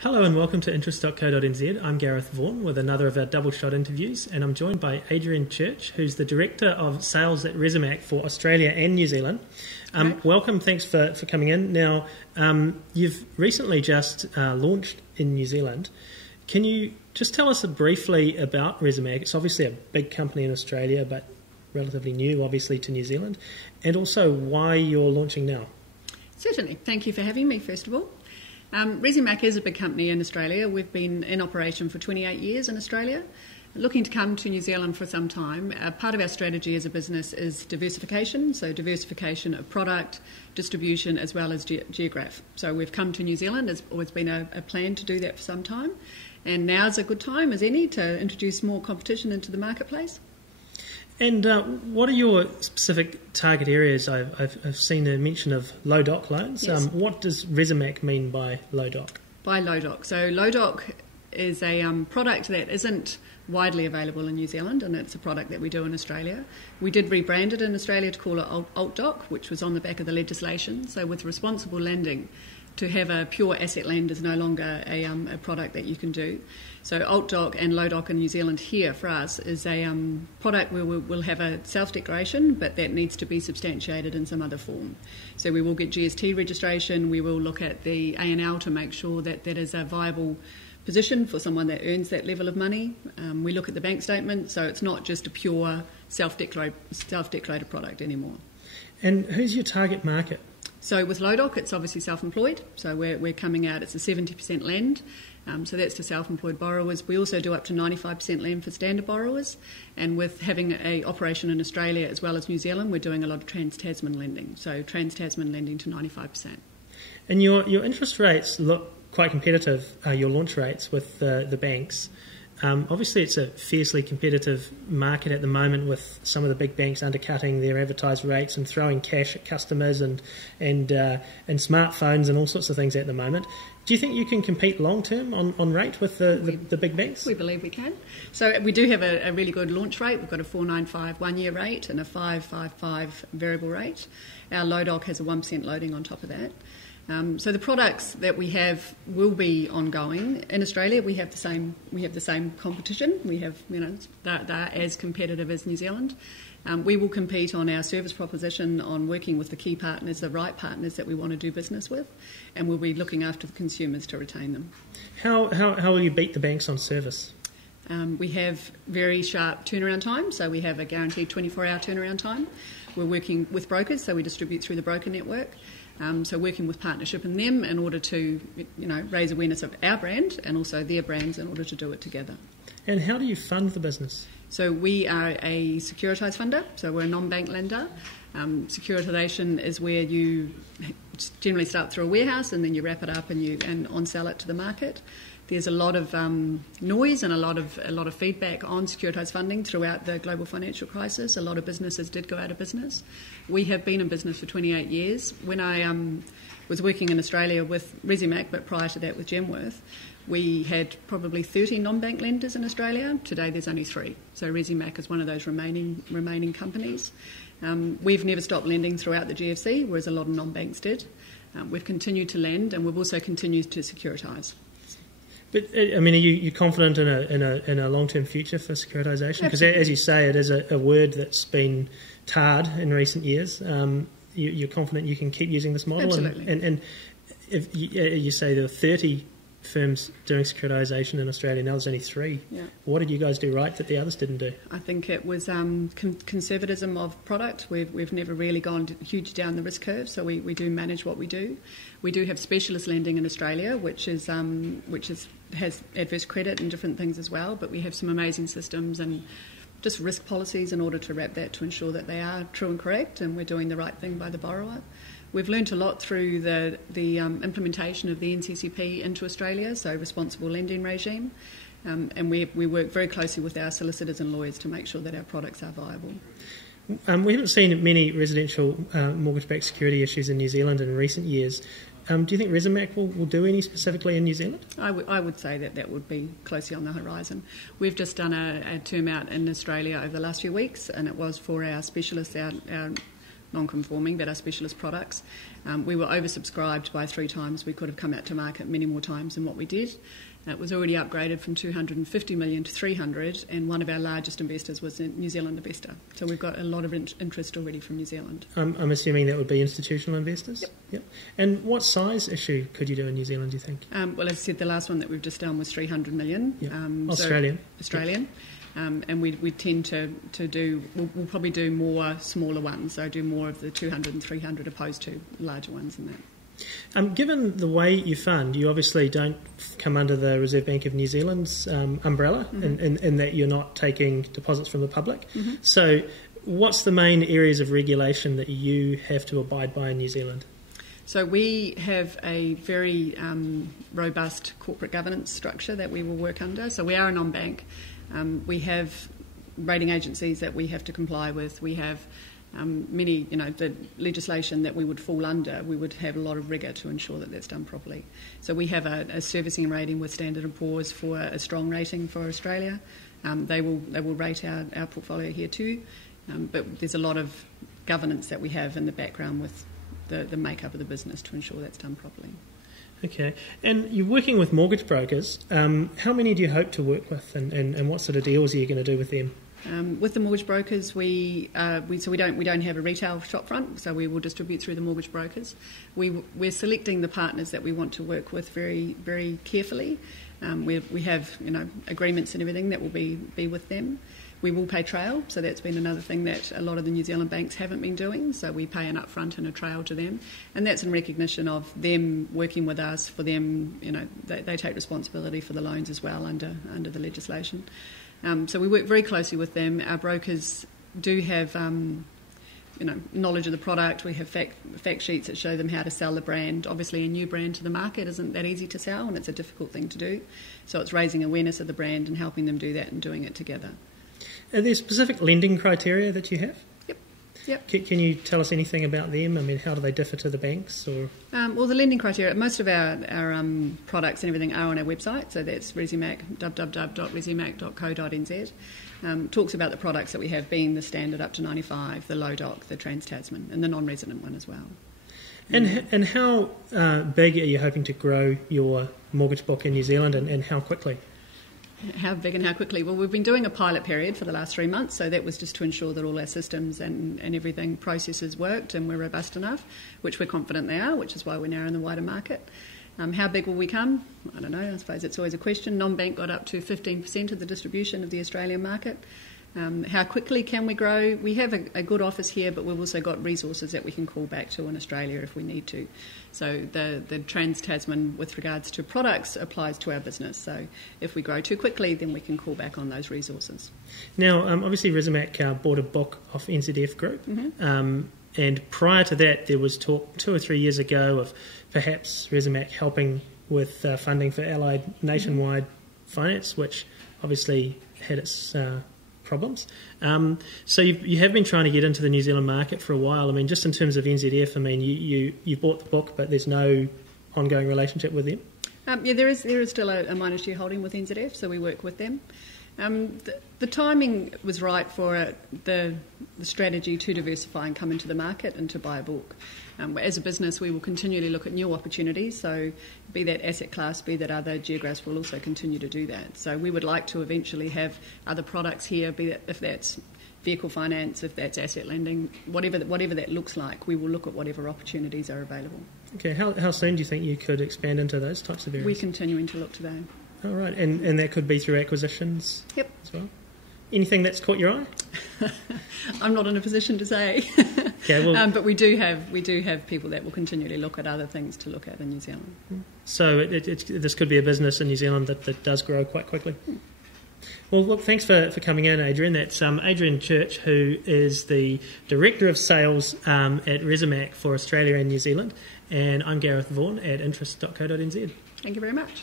Hello and welcome to interest.co.nz. I'm Gareth Vaughan with another of our double shot interviews, and I'm joined by Adrienne Church, who's the Director of Sales at Resimac for Australia and New Zealand. Welcome, thanks for coming in. Now, you've recently just launched in New Zealand. Can you just tell us briefly about Resimac? It's obviously a big company in Australia, but relatively new, obviously, to New Zealand, and also why you're launching now. Certainly. Thank you for having me, first of all. Resimac is a big company in Australia. We've been in operation for 28 years in Australia, looking to come to New Zealand for some time. Part of our strategy as a business is diversification, so diversification of product, distribution, as well as geograph. So we've come to New Zealand. There's always been a plan to do that for some time, and now's a good time as any to introduce more competition into the marketplace. And what are your specific target areas? I've seen a mention of low doc loans. Yes. What does Resimac mean by low doc? By low doc. So low doc is a product that isn't widely available in New Zealand, and it's a product that we do in Australia. We did rebrand it in Australia to call it alt doc, which was on the back of the legislation. So with responsible lending, to have a pure asset lend is no longer a product that you can do. So alt doc and low doc in New Zealand here for us is a product where we'll have a self-declaration, but that needs to be substantiated in some other form. So we will get GST registration, we will look at the A&L to make sure that that is a viable position for someone that earns that level of money. We look at the bank statement, so it's not just a pure self-declared product anymore. And who's your target market? So with low doc, it's obviously self-employed. So we're coming out, it's a 70% lend. So that's to self-employed borrowers. We also do up to 95% lend for standard borrowers. And with having an operation in Australia as well as New Zealand, we're doing a lot of trans-Tasman lending. So trans-Tasman lending to 95%. And your interest rates look quite competitive, your launch rates with the banks. Obviously, it's a fiercely competitive market at the moment with some of the big banks undercutting their advertised rates and throwing cash at customers and smartphones and all sorts of things at the moment. Do you think you can compete long term on rate with the big banks? We believe we can. So we do have a really good launch rate. We've got a 4.95 1-year rate and a 5.55 variable rate. Our low doc has a 1% loading on top of that. So the products that we have will be ongoing. In Australia, we have the same competition. We have, they're as competitive as New Zealand. We will compete on our service proposition, on working with the key partners, the right partners that we want to do business with, and we'll be looking after the consumers to retain them. How will you beat the banks on service? We have very sharp turnaround time, so we have a guaranteed 24-hour turnaround time. We're working with brokers, so we distribute through the broker network. So working with partnership in them in order to, raise awareness of our brand and also their brands in order to do it together. And how do you fund the business? So we are a securitized funder, so we're a non-bank lender. Securitization is where you generally start through a warehouse and then you wrap it up and on-sell it to the market. There's a lot of noise and a lot of feedback on securitized funding throughout the global financial crisis. A lot of businesses did go out of business. We have been in business for 28 years. When I was working in Australia with Resimac, but prior to that with Genworth, we had probably 30 non-bank lenders in Australia. Today there's only 3. So Resimac is one of those remaining companies. We've never stopped lending throughout the GFC, whereas a lot of non-banks did. We've continued to lend, and we've also continued to securitise. But I mean, are you confident in a long-term future for securitisation? Because as you say, it is a word that's been tarred in recent years. You're confident you can keep using this model? Absolutely. And if you say there are 30 firms doing securitisation in Australia, now there's only 3. Yeah. What did you guys do right that the others didn't do? I think it was conservatism of product. We've never really gone huge down the risk curve, so we do manage what we do. We do have specialist lending in Australia, which has adverse credit and different things as well, but we have some amazing systems and just risk policies in order to wrap that to ensure that they are true and correct and we're doing the right thing by the borrower. We've learnt a lot through the implementation of the NCCP into Australia, so responsible lending regime, and we work very closely with our solicitors and lawyers to make sure that our products are viable. We haven't seen many residential mortgage-backed security issues in New Zealand in recent years. Do you think Resimac will do any specifically in New Zealand? I would say that would be closely on the horizon. We've just done a term out in Australia over the last few weeks, and it was for our specialists, our non-conforming that are specialist products. We were oversubscribed by 3 times. We could have come out to market many more times than what we did. It was already upgraded from 250 million to 300, and one of our largest investors was a New Zealand investor. So we've got a lot of interest already from New Zealand. I'm assuming that would be institutional investors? Yep. And what size issue could you do in New Zealand, do you think? Well, as I said, the last one that we've just done was 300 million. Yep. Australian. Australian. Yep. And we tend to do, we'll probably do more smaller ones, so do more of the 200 and 300 opposed to larger ones than that. Given the way you fund, you obviously don't come under the Reserve Bank of New Zealand's umbrella, in that you're not taking deposits from the public. Mm-hmm. So what's the main areas of regulation that you have to abide by in New Zealand? So we have a very robust corporate governance structure that we will work under. So we are a non-bank. We have rating agencies that we have to comply with. We have many, the legislation that we would fall under, we would have a lot of rigour to ensure that that's done properly. So we have a servicing rating with Standard & Poor's for a strong rating for Australia. They will rate our portfolio here too. But there's a lot of governance that we have in the background with the makeup of the business to ensure that's done properly. Okay. And you're working with mortgage brokers. How many do you hope to work with, and what sort of deals are you going to do with them? With the mortgage brokers, we don't have a retail shopfront, so we will distribute through the mortgage brokers. We're selecting the partners that we want to work with very, very carefully. We have agreements and everything that will be with them. We will pay trail, so that's been another thing that a lot of the New Zealand banks haven't been doing. So we pay an upfront and a trail to them, and that's in recognition of them working with us. For them, they take responsibility for the loans as well under the legislation. So we work very closely with them. Our brokers do have, knowledge of the product. We have fact sheets that show them how to sell the brand. Obviously, a new brand to the market isn't that easy to sell, and it's a difficult thing to do. So it's raising awareness of the brand and helping them do that and doing it together. Are there specific lending criteria that you have? Yep. Can you tell us anything about them? I mean, how do they differ to the banks? Or well, the lending criteria, most of our products and everything are on our website, so that's Resimac, www.resimac.co.nz. Talks about the products that we have being the standard up to 95, the low doc, the Trans-Tasman, and the non-resident one as well. And how big are you hoping to grow your mortgage book in New Zealand, and how quickly? How big and how quickly? Well, we've been doing a pilot period for the last 3 months, so that was just to ensure that all our systems and everything, processes worked and were robust enough, which we're confident they are, which is why we're now in the wider market. How big will we come? I don't know, I suppose it's always a question. Non-bank got up to 15% of the distribution of the Australian market. How quickly can we grow? We have a good office here, but we've also got resources that we can call back to in Australia if we need to. So the Trans-Tasman with regards to products applies to our business. So if we grow too quickly, then we can call back on those resources. Now, obviously Resimac bought a book off NZF Group. Mm-hmm. And prior to that, there was talk 2 or 3 years ago of perhaps Resimac helping with funding for Allied nationwide finance, which obviously had its problems. So you have been trying to get into the New Zealand market for a while. I mean, just in terms of NZF, I mean, you bought the book, but there's no ongoing relationship with them? There is still a minor shareholding with NZF, so we work with them. The timing was right for the strategy to diversify and come into the market and to buy a book. As a business, we will continually look at new opportunities, so be that asset class, be that other geographies, we'll also continue to do that. So we would like to eventually have other products here, be that if that's vehicle finance, if that's asset lending, whatever that looks like, we will look at whatever opportunities are available. Okay, how soon do you think you could expand into those types of areas? We're continuing to look today. All right, and that could be through acquisitions? Yep. As well? Anything that's caught your eye? I'm not in a position to say. Okay, well, but we do have people that will continually look at other things to look at in New Zealand. So this could be a business in New Zealand that does grow quite quickly. Well, look, thanks for coming in, Adrienne. That's Adrienne Church, who is the Director of Sales at Resimac for Australia and New Zealand. And I'm Gareth Vaughan at interest.co.nz. Thank you very much.